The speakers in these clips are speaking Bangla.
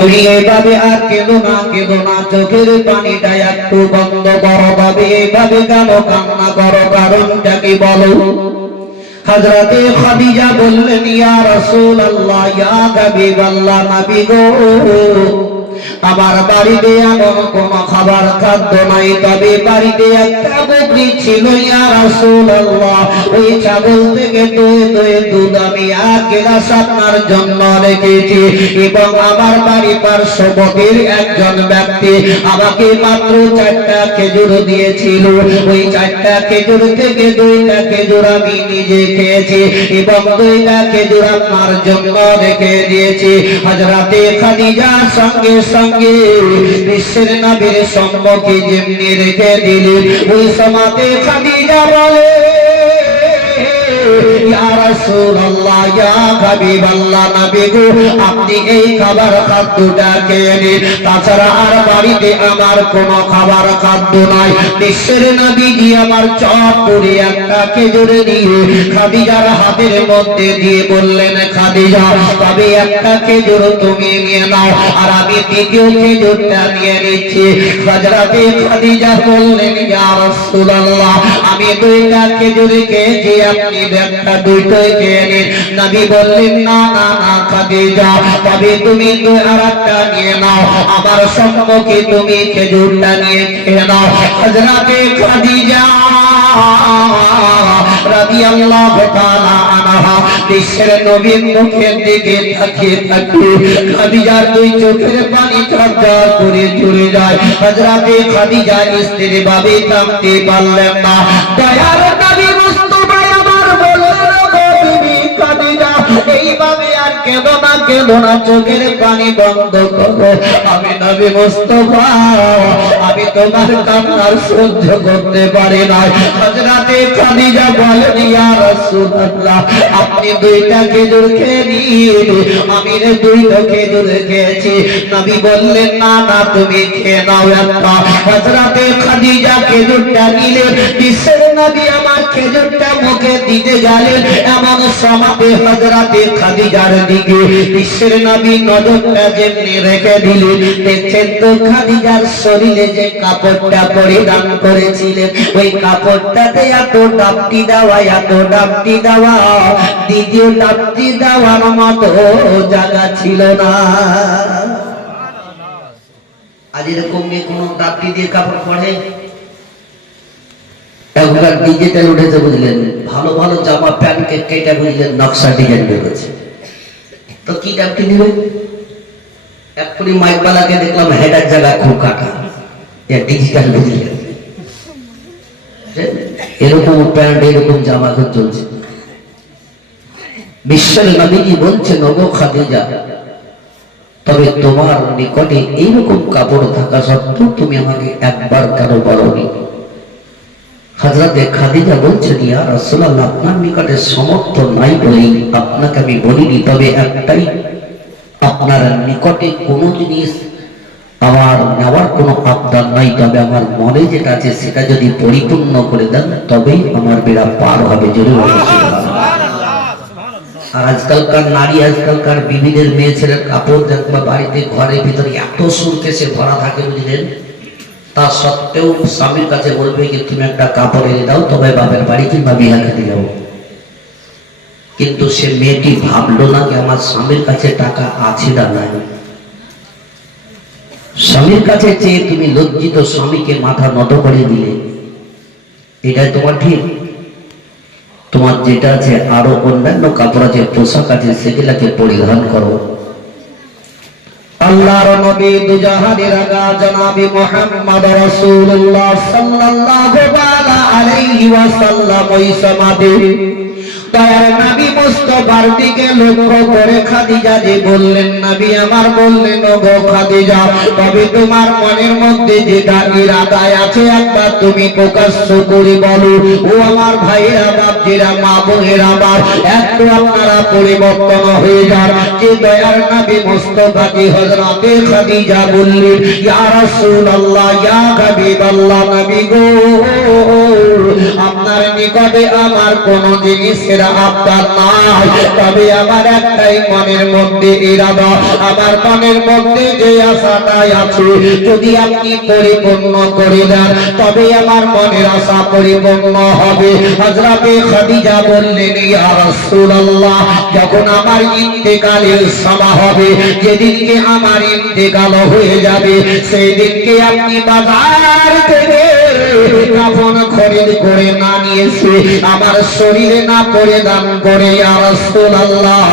তুমি এইভাবে আর কেঁদো না, চোখের পানিটা একটু বন্ধ করো। তবে এইভাবে কেন কান্না করো, কারণটা কি বলো? হযরতে খাদিজা বললেন, ইয়া রাসূলুল্লাহ, ইয়া হাবিবাল্লাহ, নবী গো, আমার বাড়িতে এমন কোন খাবার খাদ্য নাই, তবে বাড়িতে একটা বকরি ছিল ইয়া রাসূলুল্লাহ। ওই ছাগল থেকে দয়ে দয়ে দুধ আমি এক গ্লাস আপনার জন্য রেখেছি, এবং আমার বাড়ি পার্শ্ববর্তীর একজন ব্যক্তি আমাকে মাত্র 4টা খেজুর দিয়েছিল। ওই 4টা খেজুর থেকে 2টা খেজুর আমি নিজে খেয়েছি, এবং 2টা খেজুর আপনার জন্য রেখে দিয়েছি। হযরতে খাদিজা সঙ্গে সঙ্গে বিশ্বের নবীর সম্মুখে যেমনি রেখে দিলেন, ওই সময়তে খাদিজা বলে, ইয়া রাসূলুল্লাহ, ইয়া হাবিবাল্লাহ, নবী গো, আপনি এই খাবার খাদ্যটা খেয়ে নিন, তাছাড়া আর বাড়িতে আমার কোনো খাবার খাদ্য নাই। বিশ্বের নবীজি আমার চট করে একটা খেজুর নিয়ে খাদিজার হাতের মধ্যে দিয়ে বললেন, খাদিজা, তবে একটা খেজুর তুমি নিয়ে নাও, আর আমি দ্বিতীয় খেজুরটা নিয়ে নিচ্ছি। হযরতে খাদিজা বললেন, ইয়া রাসূলুল্লাহ, আমি 2টা খেজুর খেয়েছি, আপনি একটা 2টাই খেয়ে নিন। নবী বললেন, না না না খাদিজা, তবে তুমি আরেকটা নিয়ে নাও, আমার সম্মুখে তুমি খেজুরটা নিয়ে খেয়ে নাও। হযরতে খাদিজা রাদিয়াল্লাহু তাআলা আনহা বিশ্বের নবীর মুখের দিকে তাকিয়ে তাকিয়ে খাদিজার 2 চোখের পানি ঝরঝর করে ঝরে যায়। হযরতে খাদিজা স্ত্রীর ভাবে থামতে পারলেন না। দয়ার নবী মুস্তাফা আমার বললেন, গো বিবি খাদিজা, এইভাবে আর কেঁদো না, চোখের পানি বন্ধ করো। আমি নবী মুস্তাফা, আমি তোমার কান্নার সহ্য করতে পারি না। হযরতে খাদিজা বলেন, ইয়া রাসূলুল্লাহ, আপনি 2টা খেজুর খেয়ে নিন, আমি 2টা খেজুর খেয়েছি। নবী বললেন, না না, তুমি খেয়ে নাও একটা। হযরতে খাদিজা খেজুরটা নিলেন, বিশ্বের নবী আমার খেজুরটা মুখে দিতে গেলেন, এমন সময়তে হযরতে খাদিজার দিকে বিশ্বের নবী নজরটা যেমনি রেখে দিলেন, দেখছেন তো খাদিজার শরীরে যে কাপড়টা পরিধান করেছিলেন, ওই কাপড়টাতে এত ডাপটি দেওয়া, দ্বিতীয় ডাপটি দেওয়ার মতো জায়গা ছিল না। আজ এরকম কোন ডাপটি দিয়ে কাপড় পরে? এখনকার ডিজিটাল উঠেছে, বুঝলেন, ভালো ভালো জামা প্যান্টকে কেটে বুঝলেন নকশা ডিজাইন বেরোচ্ছে। তো কি ডাপটি দিবে? এক্ষুনি মাইকবালাকে দেখলাম হেডার জায়গা খুব কাটা, ডিজিটাল বুঝলেন, এরকম প্যান্ট এরকম জামা এখন চলছে। বিশ্বের নবীজি বলছেন, ওগো খাদিজা, তবে তোমার নিকটে এইরকম কাপড় থাকা সত্ত্বেও তুমি আমাকে একবার কেন বলোনি? হযরতে খাদিজা বলছেন, ইয়া রাসূলুল্লাহ, আপনার নিকটে সমর্থ নাই বলেই আপনাকে আমি বলিনি, তবে একটাই, আপনার নিকটে কোনো জিনিস আমার নেওয়ার কোনো আবদার নাই, তবে আমার মনে যেটা আছে সেটা যদি পরিপূর্ণ করে দেন তবেই আমার বেড়া পার হবে। জরুরি। আর আজকালকার নারী, আজকালকার বিবিদের মেয়ে ছেলের কাপড় দেখবা বাড়িতে ঘরের ভিতরে এত সুরকেসে ভরা থাকে, বুঝলেন, তা সত্ত্বেও স্বামীর কাছে বলবে যে তুমি একটা কাপড় এনে দাও, তবে বাপের বাড়ি কিংবা বিয়া খেতে যাবো। কিন্তু সে মেয়েটি ভাবলো না যে আমার স্বামীর কাছে টাকা আছে না নাই। স্বামীর কাছে চেয়ে তুমি লজ্জিত স্বামীকে মাথা নত করে দিলে, এটাই তোমার ঠিক? তোমার যেটা আছে আরো অন্যান্য কাপড় আছে, পোশাক আছে, সেগুলাকে পরিধান করো। আল্লাহর নবী দুজাহানের আগা জনাবে মুহাম্মদ রাসূলুল্লাহ সাল্লাল্লাহু আলাইহি ওয়াসাল্লাম ওই সমাদে দয়ার নবী মুস্তাফার দিকে লক্ষ্য করে খাদিজা যে বললেন, নবী আমার বললেন, ওগো খাদিজা, তবে তোমার মনের মধ্যে যেটা ইরাদায় আছে একবার তুমি প্রকাশ্য করে বলো। ও আমার ভাইয়েরা, বাপজিরা, মা বোনেরা আমার, একটু আপনারা পরিবর্তন হয়ে যান। যে দয়ার নবী মুস্তাফাকে হযরতে খাদিজা বললেন, ইয়া রাসূলুল্লাহ, ইয়া হাবিবাল্লাহ, নবী গো, আপনার নিকটে আমার কোন জিনিসের আবদার নাই, তবে আমার একটাই মনের মধ্যে ইরাদা, আমার মনের মধ্যে যে আশাটাই আছে যদি আপনি পরিপূর্ণ করে দেন তবে আমার মনের আশা পরিপূর্ণ হবে। হযরতে খাদিজা বললেন, ইয়া রাসূলুল্লাহ, যখন আমার ইন্তেকালের সময় হবে, যেদিনকে আমার ইন্তেকাল হয়ে যাবে, সেই দিনকে আপনি বাজার থেকে কাফন খরিদ করে না নিয়েছে আমার শরীরে না পরিধান করে, ইয়া রাসূলুল্লাহ,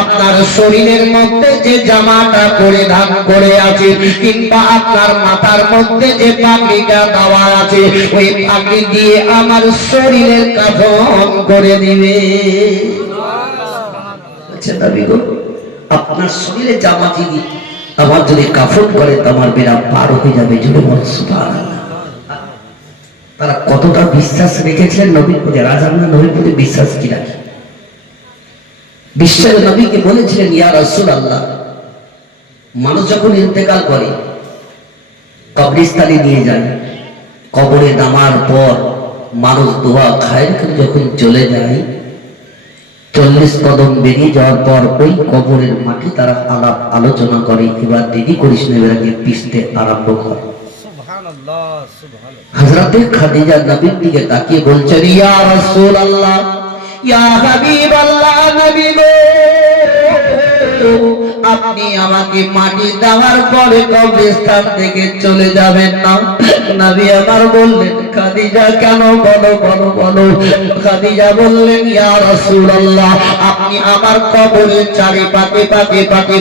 আপনার শরীরের মধ্যে যে জামাটা পরিধান করে আছে কিংবা আপনার মাথার মধ্যে যে পাগড়িটা দেওয়া আছে ওই পাগড়ি দিয়ে আমার শরীরের কাফন করে দিবে। আচ্ছা নবী গো, আপনার শরীরে জামা যদি আমার যদি কাফন করে তো আমার বেড়া পার হয়ে যাবে। জুড়ে বল সুবহানাল্লাহ। তারা কতটা বিশ্বাস রেখেছিলেন নবীর প্রতি, আজ আমরা নবীর প্রতি বিশ্বাস কি রাখি? বিশ্বের নবীকে বলেছিলেন, ইয়া রাসূলুল্লাহ, মানুষ যখন ইন্তেকাল করে কবরস্থানে নিয়ে যায়, কবরে নামার পর মানুষ দোয়া খায়, যখন চলে যায় 40 কদম বেরিয়ে যাওয়ার পর ওই কবরের মাটি তারা আলাপ আলোচনা করে, এবার দেরি করিস না, এবার পিছতে আরম্ভ করে। হযরতে খাদিজা নবীর দিকে তাকিয়ে বলছেন, ইয়া রাসূলুল্লাহ, ইয়া হাবিবাল্লাহ, নবী গো, আপনি আমাকে মাটি দেওয়ার পরে কবরস্থান থেকে চলে যাবেন না। নবী আমার বললেন, খাদিজা কেন, বলো বলো বলো। খাদিজা বললেন, ইয়া রাসূলুল্লাহ, আপনি আমার কবরের চারিপাশে পাকে পাকে